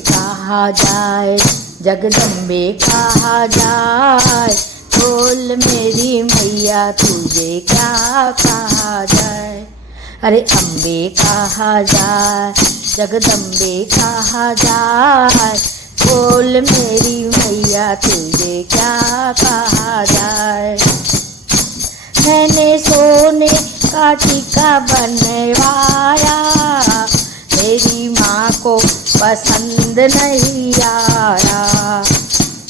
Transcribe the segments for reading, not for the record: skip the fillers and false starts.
कहा जाए, जगदम्बे कहा जाए, बोल मेरी मैया तुझे क्या कहा जाए। अरे अम्बे कहा जाए, जगदम्बे कहा जाए, बोल मेरी मैया तुझे क्या कहा जाए। मैंने सोने का टीका बनवाया, मेरी माँ को पसंद नहीं आया।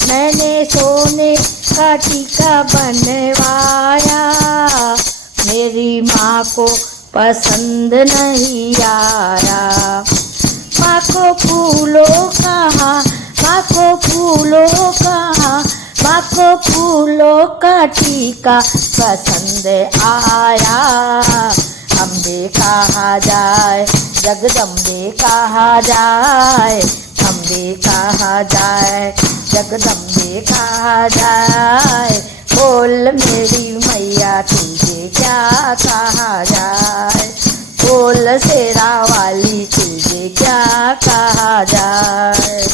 मैंने सोने का टीका बनवाया, मेरी माँ को पसंद नहीं आया। माँ को फूलों कहाँ, माँ को फूलों कहाँ, माँ को फूलों का टीका पसंद आया। अम्बे कहा जाए, जगदम्बे कहा जाए, अम्बे कहा जाए, जगदम्बे कहा जाए, बोल मेरी मैया तुझे क्या कहा जाए। बोल शेरा वाली तुझे क्या कहा जाए।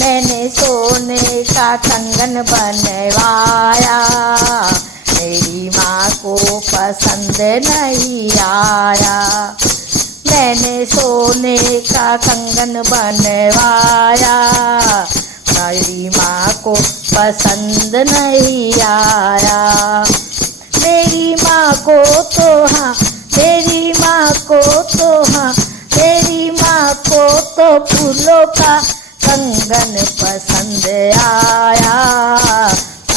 मैंने सोने का कंगन बनवाया, मेरी माँ को पसंद नहीं आया। मैंने सोने का कंगन बनवाया, मेरी माँ को पसंद नहीं आया। मेरी माँ को तो हाँ, मेरी माँ को तो हाँ, मेरी माँ को तो फूलों का कंगन पसंद आया।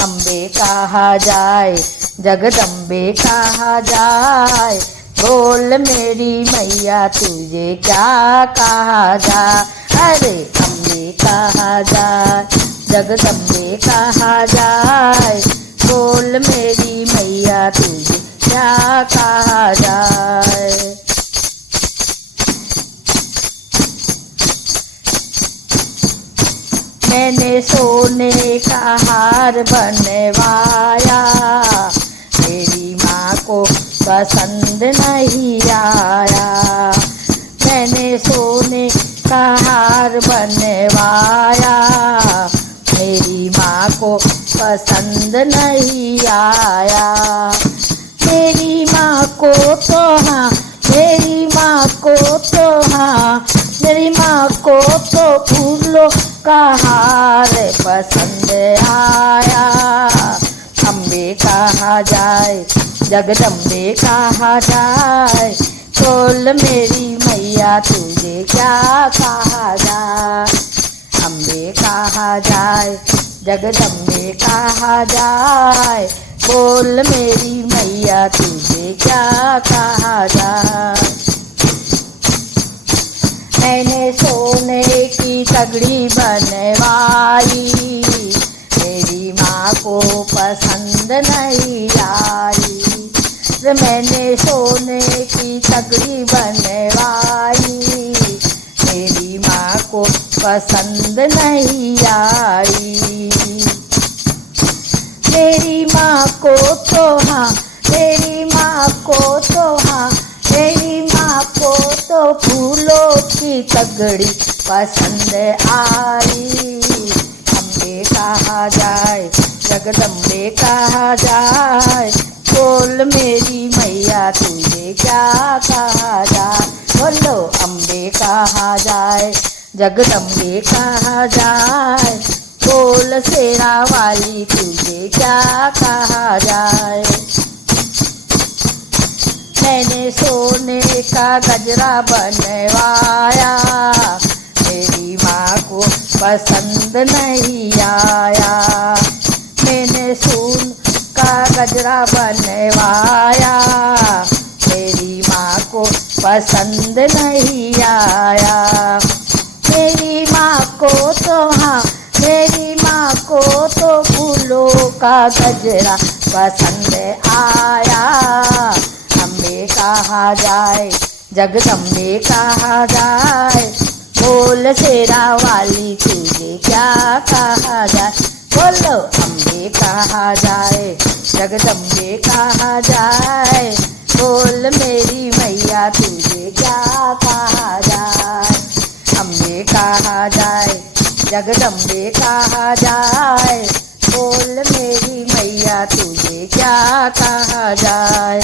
अम्बे कहा जाए, जगदम्बे कहा जाए, बोल मेरी मैया तुझे क्या कहा जाए। अरे अम्बे कहा जाए, जगदम्बे कहा जाए, बोल मेरी मैया तुझे क्या कहा जाए। मैंने सोने का हार बनवाया, मेरी माँ को पसंद नहीं आया। मैंने सोने का हार बनवाया, मेरी माँ को पसंद नहीं आया। मेरी माँ को तो हाँ, मेरी माँ को तो हाँ, मेरी माँ को तो फूलों का हार पसंद आया। अम्बे कहा जाए, जगदम्बे कहा जाए, बोल मेरी मैया तुझे क्या कहा जाए। अम्बे कहा जाए, जगदम्बे कहा जाए, बोल मेरी मैया तुझे क्या कहा जाए। मैंने सोने की तगड़ी बनवाई, मेरी माँ को पसंद नहीं आई। मैंने सोने की तगड़ी बनवाई, मेरी माँ को पसंद नहीं आई। मेरी माँ को तो हाँ, मेरी माँ को तो हाँ, मेरी माँ को तो फूलों की तगड़ी पसंद आई। अम्बे कहा जाए, जगदम्बे कहा जाए, बोल मेरी मैया तुझे क्या कहा जाए। बोलो अम्बे कहा जाए, जगदम्बे कहा जाए, बोल शेरा वाली तुझे क्या कहा जाए। मैंने सोने का गजरा बनवाया, मेरी माँ को पसंद नहीं आया। मैंने सोने का गजरा बनवाया, मेरी माँ को पसंद नहीं आया। मेरी माँ को तो हाँ, मेरी माँ को तो फूलों का गजरा पसंद आया। अम्बे कहा जाए, जगदम्बे कहा जाए, बोल शेरा वाली तुझे क्या कहा जाए। बोलो अम्बे कहा जाए, जगदम्बे कहा जाए, बोल मेरी मैया तुझे क्या कहा जाए। अम्बे कहा जाए, जगदम्बे कहा जाए, बोल मेरी मैया तुझे क्या कहा जाए।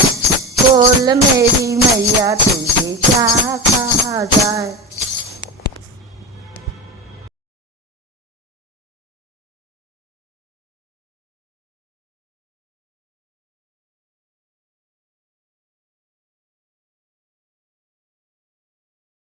बोल मेरी मैया तुझे